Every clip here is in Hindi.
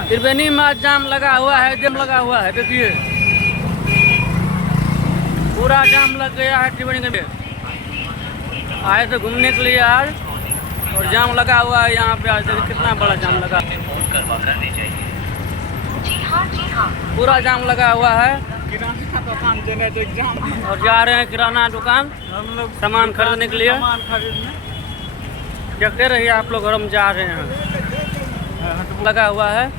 त्रिवेणी में आज जाम लगा हुआ है, देखिए पूरा जाम लग गया है त्रिवेणी में। आए थे घूमने के लिए आज और जाम लगा हुआ है यहाँ पे। आज देखिए कितना बड़ा जाम लगा, पूरा जाम लगा हुआ है। और जा रहे हैं किराना दुकान हम लोग सामान खरीदने के लिए। देखते रहिए आप लोग, और हम जा रहे हैं, लगा हुआ है,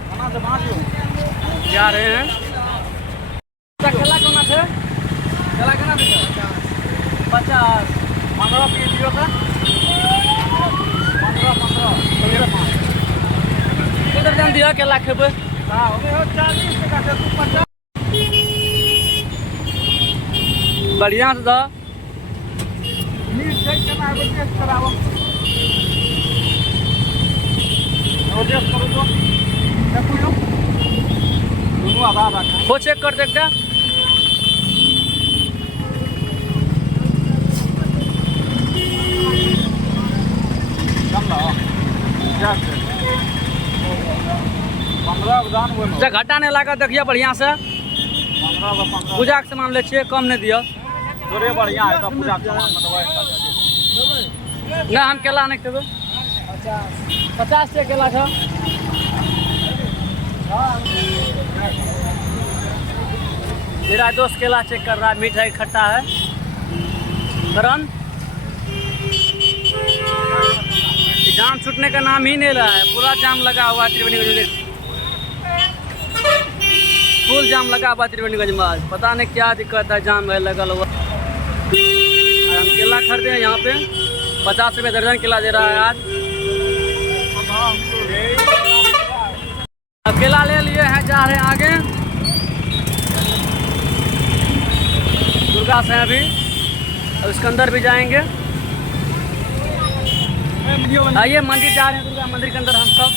जा रहे हैं। केला कोना थे, केला केना थे? 50 15 पीस दियो था, 15 किधर जान दिया केला खेबे? हां ओमे 40 टका से तू 50 बढ़िया से दा नीट चेक करना है, टेस्ट कराओ और टेस्ट करो तो देखो लो दोनों आधा आधा वो चेक कर देखता। घाटा नहीं लगा, देखिए बढ़िया से। पूजा के सामान ले छिए, कम नहीं दियो, थोड़े बढ़िया है पूजा के सामान। ना हम केला नहीं खेबे, 50 से केला था। मेरा दोस्त केला चेक कर रहा है, मीठा है खट्टा है। करण जाम छूटने का नाम ही नहीं रहा है, पूरा जाम लगा हुआ है त्रिवेणीगंज में। फुल जाम लगा हुआ त्रिवेणीगंज में आज, पता नहीं क्या दिक्कत है, जाम है लगा हुआ। हम केला खरीदे हैं यहाँ पे, 50 रुपये दर्जन केला दे रहा है आज। अब केला ले लिए हैं, जा रहे हैं आगे। दुर्गा से अभी, अब इसके अंदर भी जाएंगे। आइए मंदिर जा रहे हैं, दुर्गा मंदिर के अंदर हम सब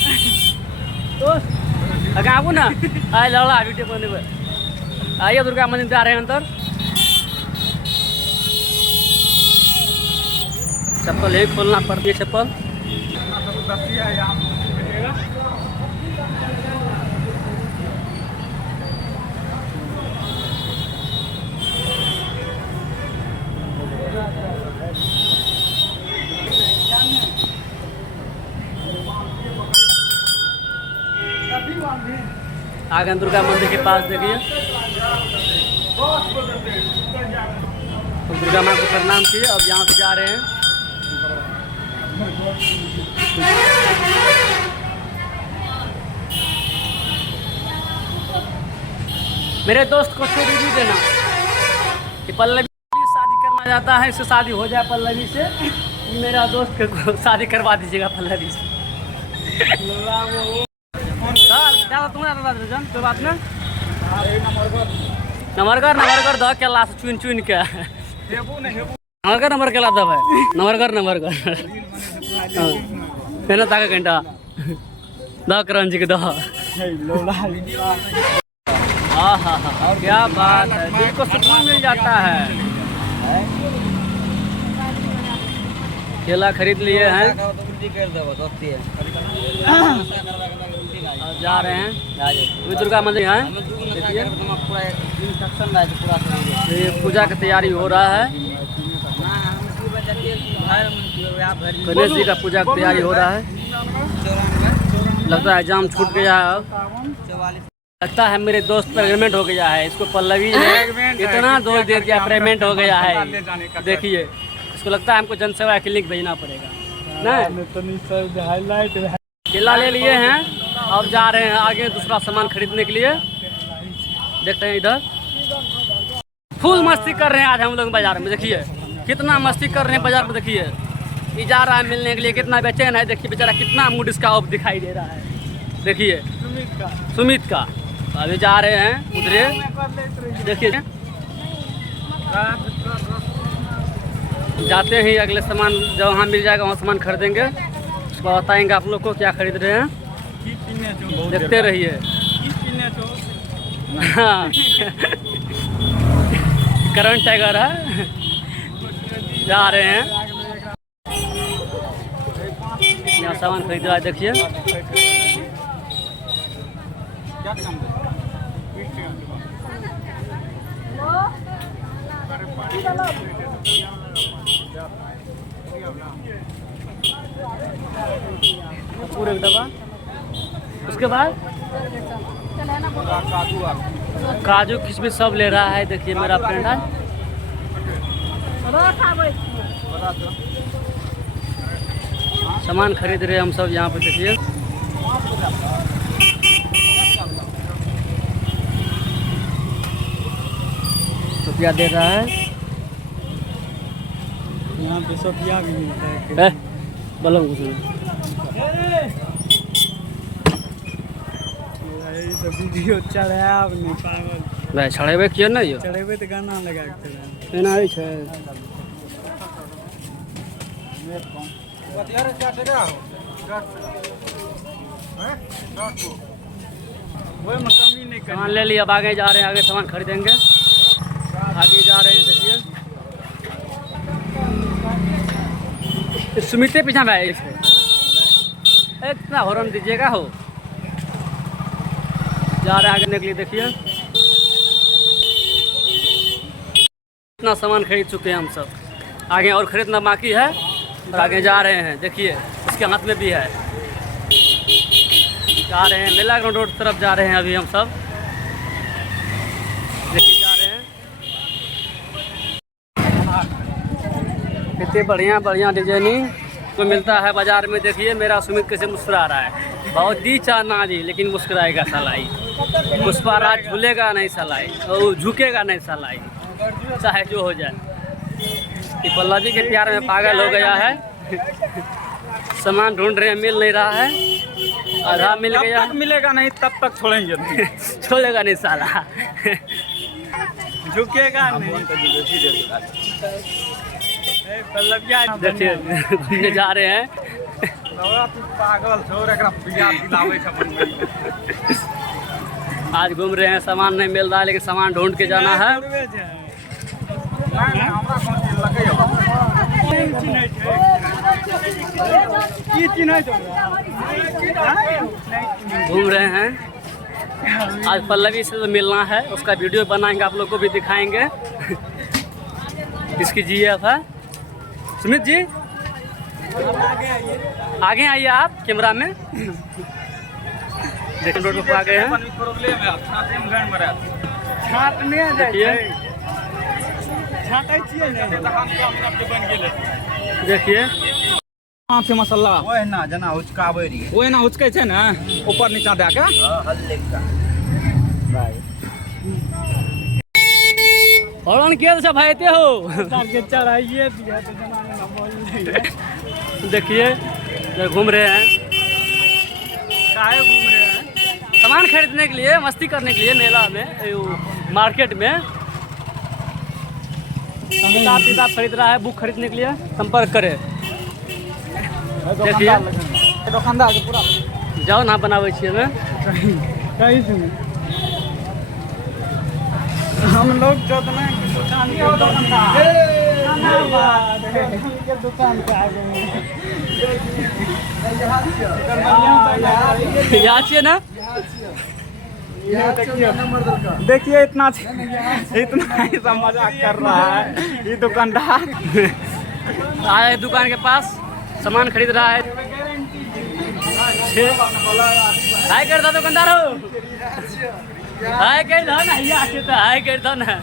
तो अगर आबू ना आए लड़ा वीडियो बनने में। आइए दुर्गा मंदिर जा रहे हैं अंदर। चप्पल यही खोलना पड़ती है, चप्पल। आगे दुर्गा मंदिर के पास देखिए, तो दुर्गा माँ को प्रणाम किए। अब यहाँ से जा रहे हैं। मेरे दोस्त को रिव्यू देना कि पल्लवी शादी करना चाहता है, इससे शादी हो जाए पल्लवी से। मेरा दोस्त को शादी करवा दीजिएगा पल्लवी से। कोई बात ना, नंबर दो केला से चुन चुन के नंबर केला दब है, नंबर मेहनत आगे घंटा द करण जी के दो। हाँ हाँ हाँ, क्या बात है, दिल को सुकून मिल जाता है। केला खरीद लिए हैं, जा रहे हैं। अभी दुर्गा मंदिर है, देखिए ये पूजा की तैयारी हो रहा है। गणेश जी का पूजा की तैयारी हो रहा है। लगता है जाम छूट गया है। अब लगता है मेरे दोस्त पर पेमेंट हो गया है, इसको पल्लवी ने इतना दोष दे दिया, पेमेंट हो गया है। देखिए इसको लगता है हमको जनसेवा क्लिनिक भेजना पड़ेगा ना। केला ले लिए हैं, अब जा रहे हैं आगे दूसरा सामान खरीदने के लिए। देखते हैं इधर फुल मस्ती कर रहे हैं आज हम लोग बाजार में। देखिए कितना मस्ती कर रहे हैं बाजार में। देखिए ये जा रहा है मिलने के लिए, कितना बेचैन है। देखिए बेचारा कितना मूड इसका ऑफ दिखाई दे रहा है। देखिए सुमित का अभी जा रहे हैं उधरे। देखिए जाते ही अगले सामान जब वहाँ मिल जाएगा वहाँ सामान खरीदेंगे, उसको बताएंगे आप लोग को क्या खरीद रहे हैं। देखते रहिए। हाँ करण टाइगर है, जा रहे हैं यहाँ सामान खरीद रहा है। देखिए पूरे डब्बा। उसके बाद काजू किशमिश सब ले रहा है। देखिए मेरा फ्रेंड है। सामान खरीद रहे हैं हम सब यहाँ पे। देखिए रुपया दे रहा है। यहाँ पे सोफिया भी मिलता है। बोलो कुछ नहीं। वीडियो चढ़ाया आपने पागल भाई चढ़ेबे किया ना यो चढ़ेबे तो गाना लगा के चढ़ाया। एना है छै वो में कमी नहीं कर। सामान ले लिया। अब आगे जा रहे हैं। आगे सामान खरीदेंगे। आगे जा रहे हैं। देखिए सुमिते पीछा में आए थे। इतना हॉर्न दीजिएगा हो। जा रहे हैं आगे निकलिए। देखिए इतना सामान खरीद चुके हैं हम सब। आगे और खरीदना बाकी है और आगे जा रहे हैं। देखिए इसके हाथ में भी है। जा रहे हैं मेला ग्राउंड रोड तरफ जा रहे हैं अभी हम सब। देखिए जा रहे हैं। इतने बढ़िया बढ़िया डिजाइनिंग को मिलता है बाजार में। देखिए मेरा सुमित कैसे मुस्कुरा रहा है। बहुत दी चाहना दी लेकिन मुस्कुराएगा सलाई। पुष्पाराज झूलेगा नहीं सलाई और झुकेगा नहीं सलाई चाहे जो हो जाए। ये पल्लवी के प्यार में पागल हो गया है। सामान ढूंढ रहे हैं मिल नहीं रहा है। आधा मिल गया। तक मिलेगा नहीं तब तक छोड़ेंगे छोड़ेगा नहीं साला। झुकेगा नहीं। देखिए घूमने जा रहे हैं। पागल आज घूम रहे हैं। सामान नहीं मिल रहा है लेकिन सामान ढूंढ के जाना है। घूम रहे हैं। आज पल्लवी से तो मिलना है। उसका वीडियो बनाएंगे आप लोग को भी दिखाएंगे। इसकी जीएफ है सुमित जी। आगे आइए आप कैमरा में। देखिए रोड पर आ गए हैं। देखिए से मसाला ओए ना जना हुचकाबै रही वो ना हुचकै छै ना ऊपर नीचा दे के हल्लेका हॉर्न किया तो सब भाईते हो। चढ़ाइए दिया तो जमाने ना बोल रही। देखिए घूम रहे हैं। काहे घूम रहे हैं? सामान खरीदने के लिए मस्ती करने के लिए मेला में मार्केट में। किताब खरीद रहा है। बुक खरीदने के लिए संपर्क करें। देखिए दुकानदार के पूरा जाओ ना बनावे छिए में कहीं से हम लोग जितना दुकान के दुकान पे आ गए यहाँ छिए ना। देखिए इतना ही मजाक कर रहा है ये दुकानदार। आए दुकान के पास सामान खरीद रहा है। हाय कर दो दुकानदार हो। हाय कर दो ना। हाय कर दो ना।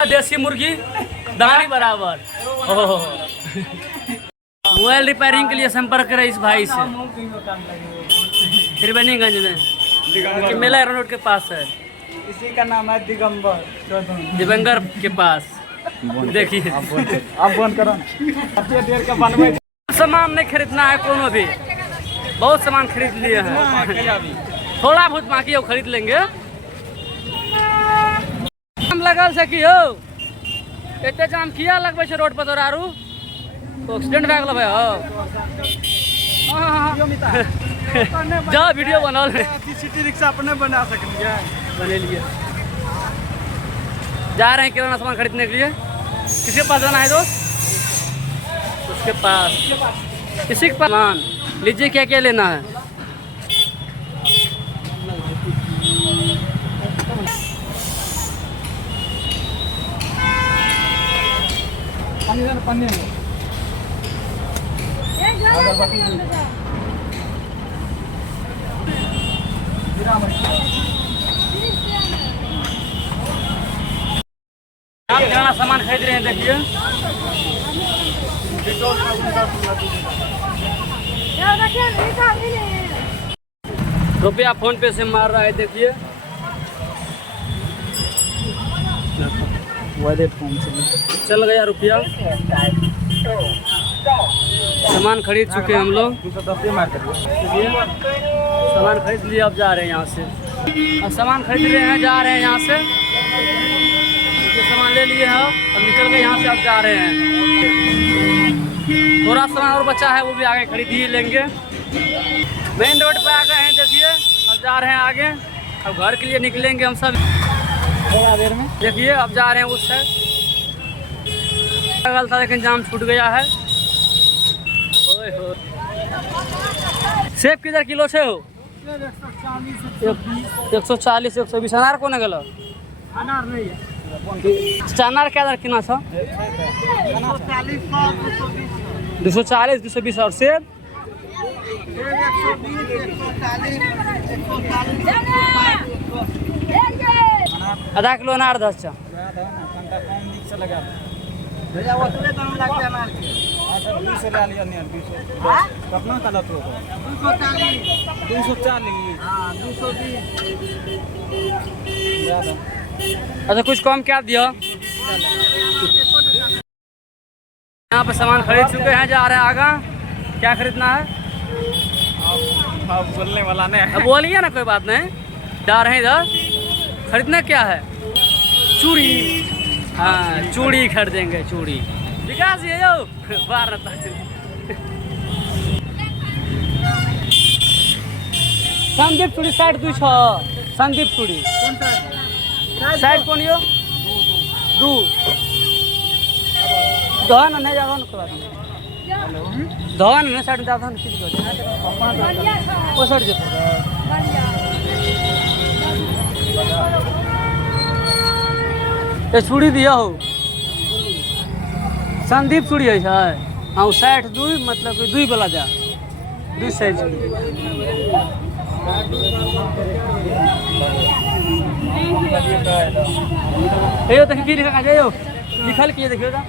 देसी मुर्गी दानी बराबर। मोबाइल रिपेयरिंग के लिए संपर्क करें इस भाई से। त्रिवेणीगंज में मेला रोड के पास है। इसी का नाम है दिगंबर। दिवंगर के पास। देखिए आप फोन करो देर का बनवे। सामान नहीं खरीदना है कोनो भी। बहुत सामान खरीद लिए हैं। थोड़ा बहुत बाकी हो खरीद लेंगे। जाम लगल से की हो एते जाम किया लगबे छै रोड पर तोरारू एक्सीडेंट भए गेल भाई हो। जा वीडियो बनल सिटी रिक्शा अपने बना सकेंगे। बने लिए जा रहे हैं किराना सामान खरीदने के लिए। किसके पास जाना है दोस्त? उसके पास। किसी के पास सामान लीजिए। क्या क्या लेना है? पन्नी में आप किराना सामान खरीद रहे हैं, देखिए। रुपया फोन पे से मार रहा है, देखिए। चल गया रुपया। सामान खरीद चुके हैं हम लोग। सामान खरीद लिए, अब जा रहे हैं यहाँ से। अब सामान खरीद रहे हैं, जा रहे हैं यहाँ से। ये सामान ले लिए हैं, अब निकल गए यहाँ से, अब जा रहे हैं। थोड़ा सामान और बचा है, वो भी आगे खरीद ही लेंगे। मेन रोड पे आ गए हैं, देखिए। अब जा रहे हैं आगे, अब घर के लिए निकलेंगे हम सब थोड़ा देर में। देखिए अब जा रहे हैं उस साइड। था लेकिन जाम छूट गया है। ओए हो, सेब किधर किलो से हो? 140 120। अनार कौन गल? अनार नहीं है। अनार क्या दर किना था? 240 220। और सेब? आधा किलो अनार 10। भैया वो तुरे दाम लगता है अनार के। 200 ले लिया नहीं 200। कितना का लत होगा? 240। हां 220 ज्यादा। अच्छा कुछ कम क्या दिया? यहाँ पे सामान खरीद चुके हैं, जा रहे हैं आगा। क्या खरीदना है? अब बोलने वाला नहीं। अब बोलिए ना, कोई बात नहीं। जा रहे हैं इधर। खरीदना क्या है? चूड़ी। हाँ चूड़ी खरीदेंगे, चूड़ी। विकास ये जो बाहर रहता है। संदीप चूड़ी साइड 200। संदीप चूड़ी कौन सा साइड कौन यो? दू धन नहीं जा कोई बात नहीं। धन नहीं साइड जा धन किसी को ओ साइड जे ये चूड़ी दिया हो। संदीप चूड़ी है। हाँ 62 मतलब 2 वाला जा 2 साइज। ये देखिए की लिखा जाए, लिखल किए देखिए ना।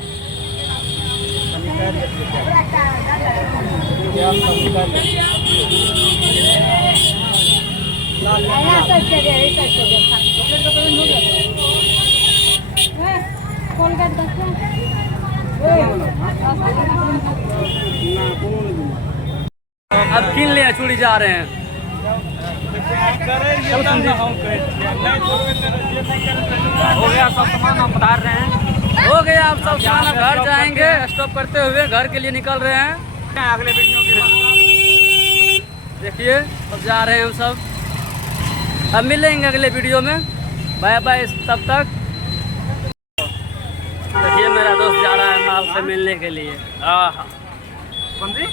अब किन ले चूड़ी जा रहे हैं। हो गया सब सामान हम उतार रहे हैं। हो गया, आप सब सामान घर जाएंगे। स्टॉप करते हुए घर के लिए निकल रहे हैं। अगले वीडियो के बाद देखिए अब जा रहे हैं हम सब। अब मिलेंगे अगले वीडियो में। बाय बाय तब तक। देखिए मेरा दोस्त जा रहा है माल से मिलने के लिए। हाँ कौन सी